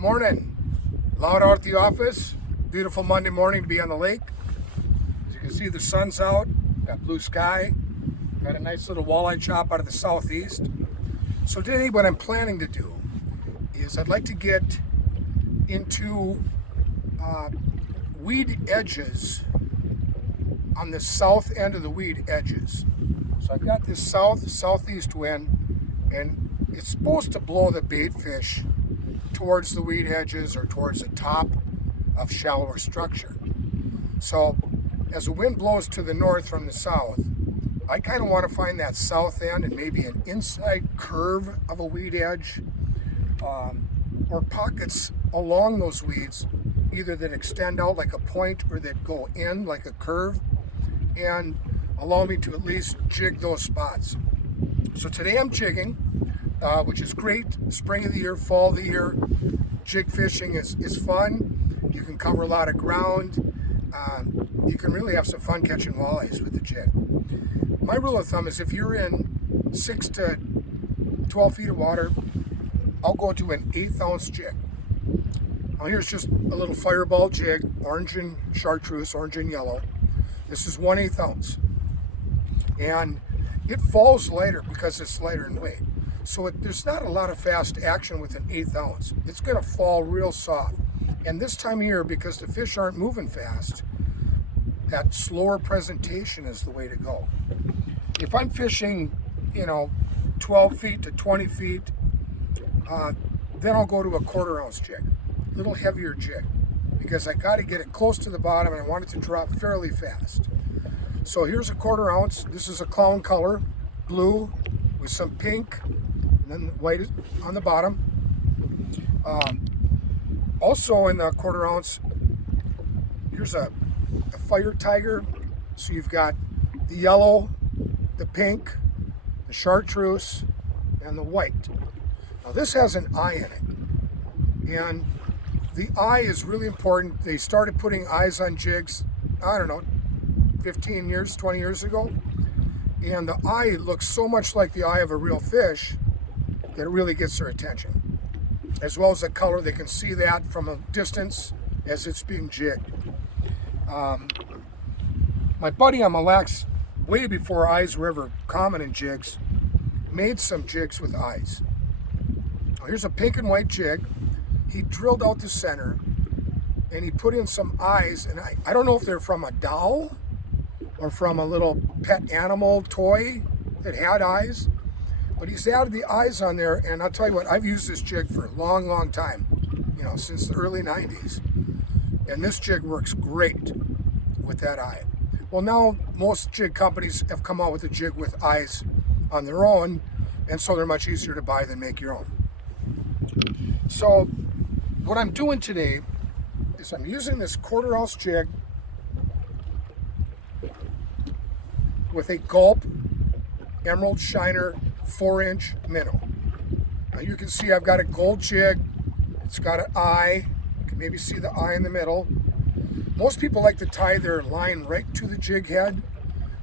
Morning. Loud out at the office. Beautiful Monday morning to be on the lake. As you can see, the sun's out. Got blue sky. Got a nice little walleye chop out of the southeast. So today what I'm planning to do is I'd like to get into weed edges on the south end of the weed edges. So I've got this southeast wind, and it's supposed to blow the bait fish towards the weed edges or towards the top of shallower structure. So as the wind blows to the north from the south, I kind of want to find that south end and maybe an inside curve of a weed edge, or pockets along those weeds, either that extend out like a point or that go in like a curve, and allow me to at least jig those spots. So today I'm jigging, which is great. Spring of the year, fall of the year, jig fishing is fun. You can cover a lot of ground. You can really have some fun catching walleyes with the jig. My rule of thumb is if you're in 6 to 12 feet of water, I'll go to an 1/8 ounce jig. Now here's just a little fireball jig, orange and chartreuse, orange and yellow. This is 1/8 ounce. And it falls lighter because it's lighter in weight. So there's not a lot of fast action with an 1/8 ounce. It's gonna fall real soft. And this time of year, because the fish aren't moving fast, that slower presentation is the way to go. If I'm fishing, 12 feet to 20 feet, then I'll go to a 1/4 ounce jig, a little heavier jig, because I got to get it close to the bottom and I want it to drop fairly fast. So here's a 1/4 ounce. This is a clown color, blue with some pink, and then white on the bottom. Also in the 1/4 ounce, here's a fire tiger. So you've got the yellow, the pink, the chartreuse, and the white. Now this has an eye in it, and the eye is really important. They started putting eyes on jigs, 15 years, 20 years ago, and the eye looks so much like the eye of a real fish that it really gets their attention. As well as the color, they can see that from a distance as it's being jigged. My buddy on Mille Lacs, way before eyes were ever common in jigs, made some jigs with eyes. Now here's a pink and white jig. He drilled out the center and he put in some eyes, and I don't know if they're from a doll or from a little pet animal toy that had eyes, but he's added the eyes on there. And I'll tell you what, I've used this jig for a long time, since the early 90s, and this jig works great with that eye. Well, now most jig companies have come out with a jig with eyes on their own, and so they're much easier to buy than make your own. So what I'm doing today is I'm using this 1/4 ounce jig with a Gulp Emerald Shiner 4-inch minnow. Now you can see I've got a gold jig. It's got an eye. You can maybe see the eye in the middle. Most people like to tie their line right to the jig head.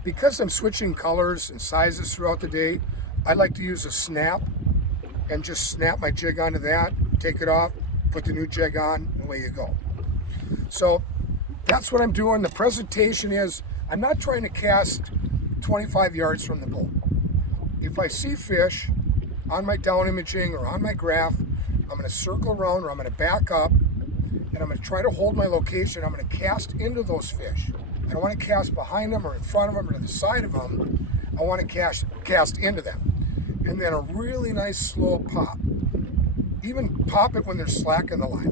Because I'm switching colors and sizes throughout the day, I like to use a snap and just snap my jig onto that, take it off, put the new jig on, and away you go. So that's what I'm doing. The presentation is, I'm not trying to cast 25 yards from the boat. If I see fish on my down imaging or on my graph, I'm going to circle around or I'm going to back up, and I'm going to try to hold my location. I'm going to cast into those fish. I don't want to cast behind them or in front of them or to the side of them. I want to cast into them. And then a really nice slow pop. Even pop it when they're slack in the line.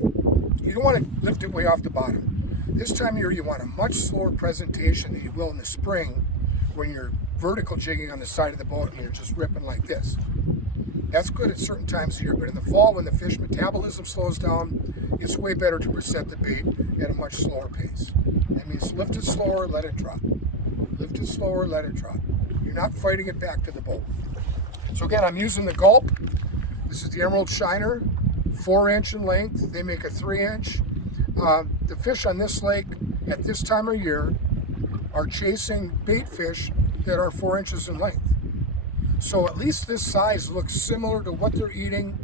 You don't want to lift it way off the bottom. This time of year, you want a much slower presentation than you will in the spring when you're vertical jigging on the side of the boat and you're just ripping like this. That's good at certain times of year, but in the fall when the fish metabolism slows down, it's way better to present the bait at a much slower pace. That means lift it slower, let it drop. Lift it slower, let it drop. You're not fighting it back to the boat. So again, I'm using the Gulp. This is the Emerald Shiner, 4-inch in length. They make a 3-inch. The fish on this lake at this time of year are chasing bait fish that are 4 inches in length. So at least this size looks similar to what they're eating.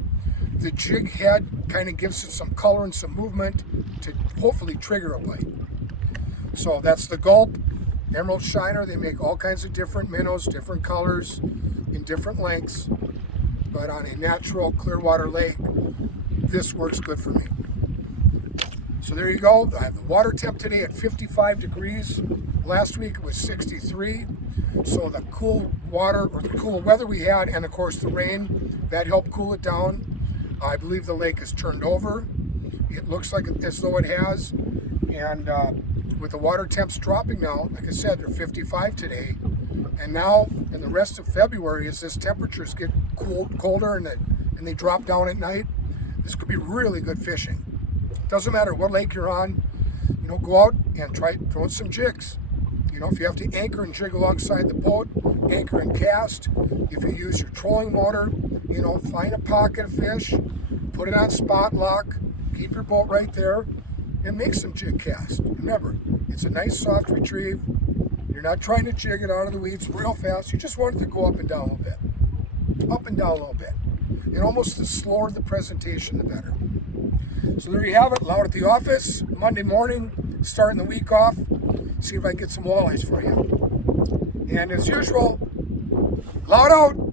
the jig head kind of gives it some color and some movement to hopefully trigger a bite. So that's the Gulp Emerald Shiner. They make all kinds of different minnows, different colors, in different lengths. But on a natural Clearwater lake, this works good for me. So there you go. I have the water temp today at 55 degrees. Last week it was 63. So the cool water, or the cool weather we had, and of course the rain, that helped cool it down. I believe the lake has turned over. It looks like as though it has. And with the water temps dropping now, like I said, they're 55 today. And now in the rest of February, as this temperatures get colder and they drop down at night, this could be really good fishing. Doesn't matter what lake you're on, go out and try throwing some jigs. If you have to anchor and jig alongside the boat, anchor and cast. If you use your trolling motor, find a pocket of fish, put it on spot lock, keep your boat right there, and make some jig casts. Remember, it's a nice soft retrieve. You're not trying to jig it out of the weeds real fast. You just want it to go up and down a little bit. Up and down a little bit. And almost the slower the presentation, the better. So there you have it. Loud at the office, Monday morning, starting the week off. See if I can get some walleyes for you. And as usual, loud out.